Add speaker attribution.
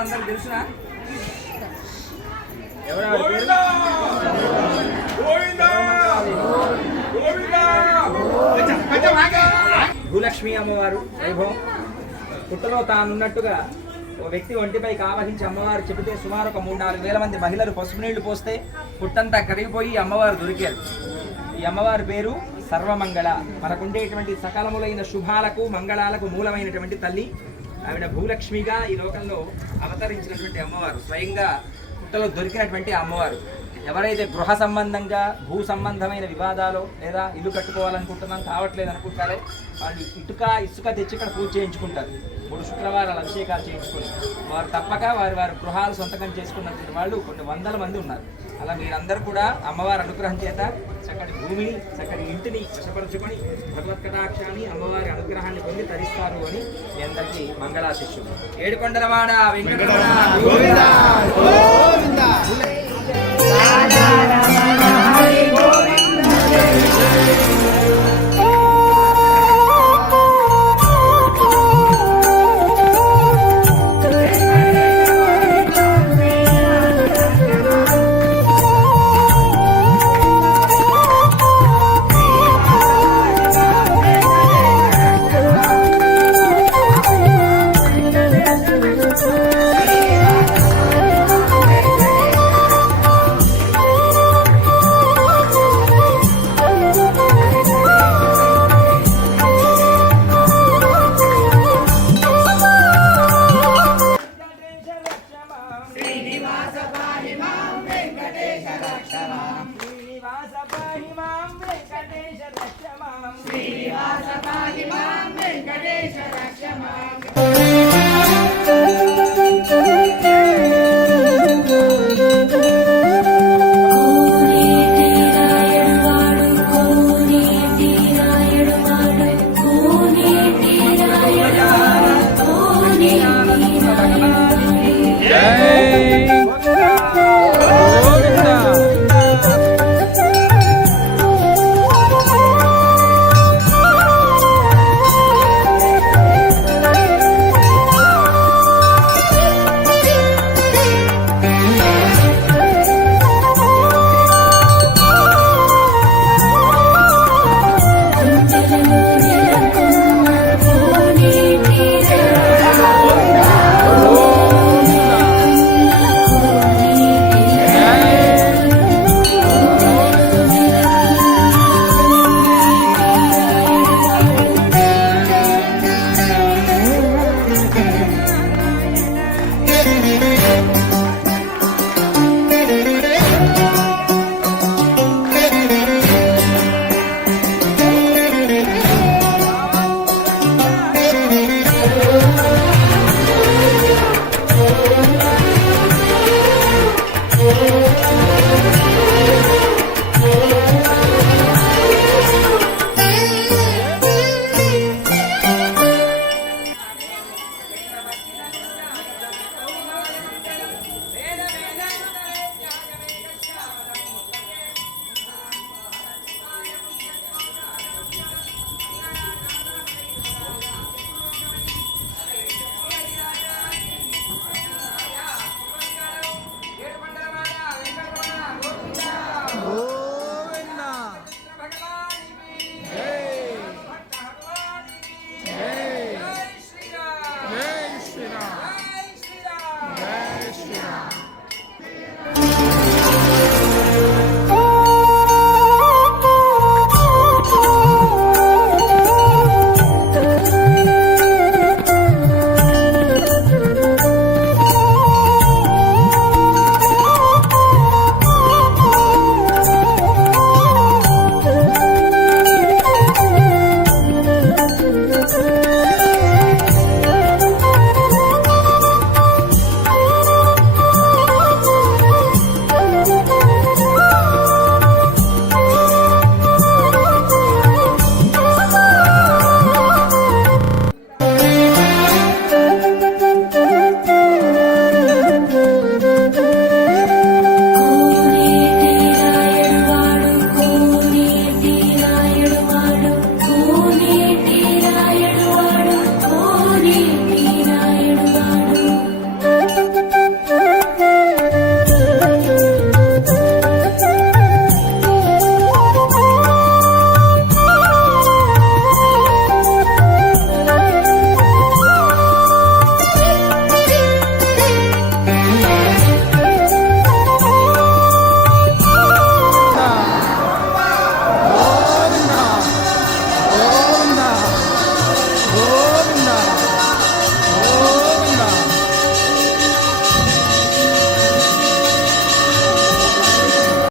Speaker 1: అందరికి భూలక్ష్మి అమ్మవారు వైభవం. పుట్టలో తానున్నట్టుగా ఓ వ్యక్తి ఒంటిపై ఆవహించి అమ్మవారు చెబితే సుమారు ఒక మూడు నాలుగు వేల మంది మహిళలు పసుపు నీళ్ళు పోస్తే పుట్టంతా కరిగిపోయి అమ్మవారు దొరికారు. ఈ అమ్మవారి పేరు సర్వమంగళ. మనకుండేటువంటి సకలములైన శుభాలకు మంగళాలకు మూలమైనటువంటి తల్లి. ఆవిడ భూలక్ష్మిగా ఈ లోకంలో అవతరించినటువంటి అమ్మవారు. స్వయంగా పుట్టలో దొరికినటువంటి అమ్మవారు. ఎవరైతే గృహ సంబంధంగా భూ సంబంధమైన వివాదాలు లేదా ఇల్లు కట్టుకోవాలనుకుంటున్నాం కావట్లేదు అనుకుంటారే వాళ్ళు ఇటుక ఇసుక తెచ్చి ఇక్కడ పూజ చేయించుకుంటారు. మూడు శుక్రవారాలు అభిషేకాలు చేయించుకుని. వారు తప్పక వారి వారి గృహాలు సొంతకం చేసుకున్నటువంటి వాళ్ళు కొన్ని వందల మంది ఉన్నారు. అలా మీరందరూ కూడా అమ్మవారి అనుగ్రహం చేత చక్కటి భూమిని చక్కటి ఇంటిని వశపరుచుకొని భగవత్ కటాక్షాన్ని అమ్మవారి అనుగ్రహాన్ని పొంది తరిస్తారు అని మీ అందరికీ మంగళాశిష్యులు ఏడుకొండలవాడ వెంకటరమణ శ్రీనివాస పాహి మాం వెంకటేశ రక్షమాం.
Speaker 2: Thank